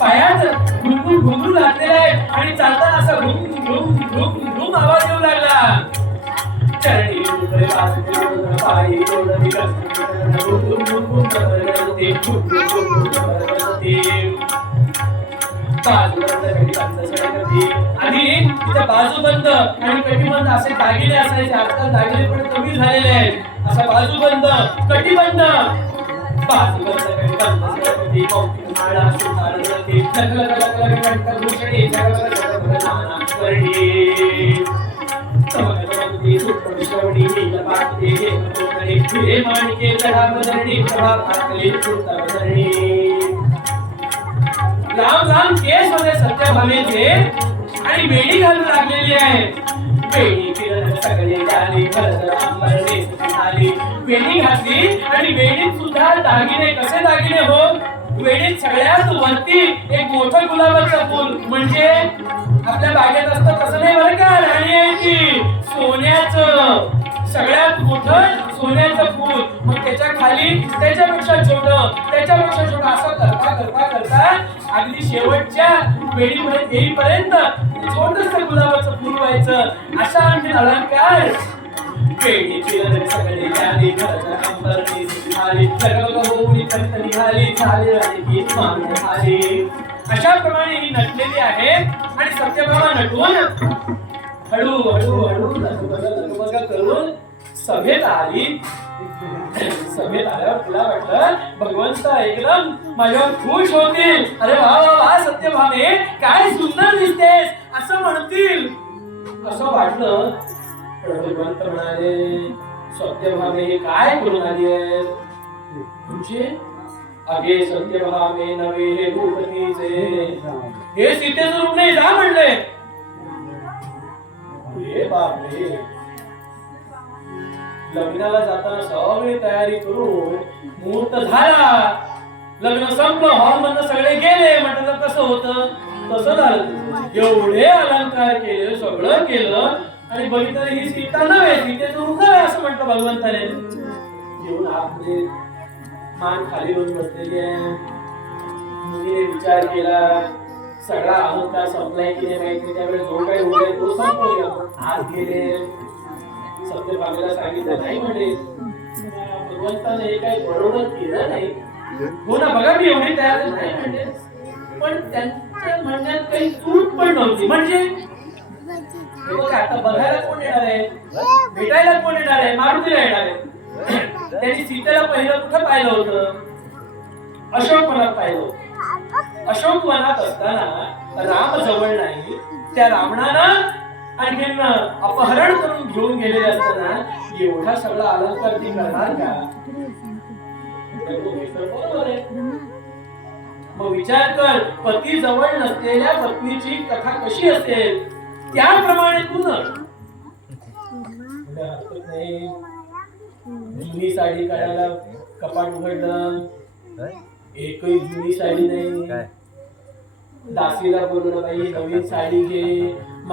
पायात घुंगरू घुंगरू घातलेला आहे आणि चालताना असा घुम घुम घुम घुम आवाज येऊ लागला. चरणी उतरे वाजते पायी ओढणी घुम घुम घुम घुम करते घुम घुम घुम करते. आणि तिथे बाजूबंद आणि कटिबंद असे दागिने असायचे. आजकाल दागिने पण कमी झालेले आहेत. असा बाजूबंद कटिबंद बाजूबंद कटिबंद माळा सुधारते भूषणे लांब लांब केस होते सत्यभामेचे आणि वेणी घालू लागलेली आहे. वेणी फिरत सगळे झाली आली. वेणी घातली आणि वेणीत सुद्धा दागिने. कसे दागिने हो? वेणीत सगळ्यात वरती एक मोठं गुलाबाचं फूल, म्हणजे आपल्या बागेत असतं तसं नाही बरं का, राणी आहे ती सोन्याचं, सगळ्यात मोठं सोन्याचं फूल. मग त्याच्या खाली त्याच्यापेक्षा छोटं असं करता करता करता अगदी शेवटच्या वेळीपर्यंत येईपर्यंत छोटंसं गुलाबाचं फूल व्हायचं. अशा आणखी अलंकार वेळीची सगळे झाली अंबरची झाली होऊन निघाली झाली राणी झाली. अशा प्रमाणे ही नटलेली आहे आणि सत्यभामा नटून हळू हळू हळू करून सभेत आली. सभेत आल्यावर तुला वाटलं भगवंत एकदम माझ्यावर खुश होतील. अरे वा वा वा सत्यभामे काय सुंदर दिसतेस असं म्हणतील असं वाटलं. पण भगवंत म्हणाले सत्यभामे हे काय करून आली आहे? म्हणजे अगे सत्यभामे नवे हे भूपतीचे हे सीतेचं रूप नाही जा म्हणले. बापरे लग्नाला जाताना सगळी तयारी करून मुहूर्त झाला, लग्न संपलं, हॉल मधनं सगळे गेले. म्हटलं कसं होतं तसं झालं. एवढे अलंकार केले, सगळं केलं आणि बघितलं ही सीता नव्हे, सीतेचं रूप नव्हे असं म्हटलं भगवंताने. येऊन आपले मान खाली होऊन बसलेली आहे. मुलीने विचार केला सगळा अलंकार संपलाय की नाही माहिती. त्यावेळेस जो काही उडे तो संपवूया. आज गेले सत्यभामेला सांगितलं नाही म्हणजे भगवंताने हे काही बरोबर केलं नाही. हो ना बघा मी एवढी तयार नाही म्हणजे, पण त्यांच्या म्हणण्यात काही चूक पण नव्हती. म्हणजे आता बघायला कोण येणार आहे, भेटायला कोण येणार आहे, मारुतीला येणार आहे. त्यांनी सीतेला पहिलं कुठं पाहिलं होतं? अशोकवनात पाहिलं होतं. अशोकवनात असताना राम जवळ नाही, त्या रावणानं आणखीन अपहरण करून घेऊन गेलेले असताना एवढा सगळा अलंकार ती करणार का? मग विचार कर, पती जवळ नसलेल्या पत्नीची कथा कशी असेल त्याप्रमाणे तू जुनी साडी काढायला कपाट उघडलं, एकही जुनी साडी नाही. दासीला बोलवलं बाई नवीन साडी घे.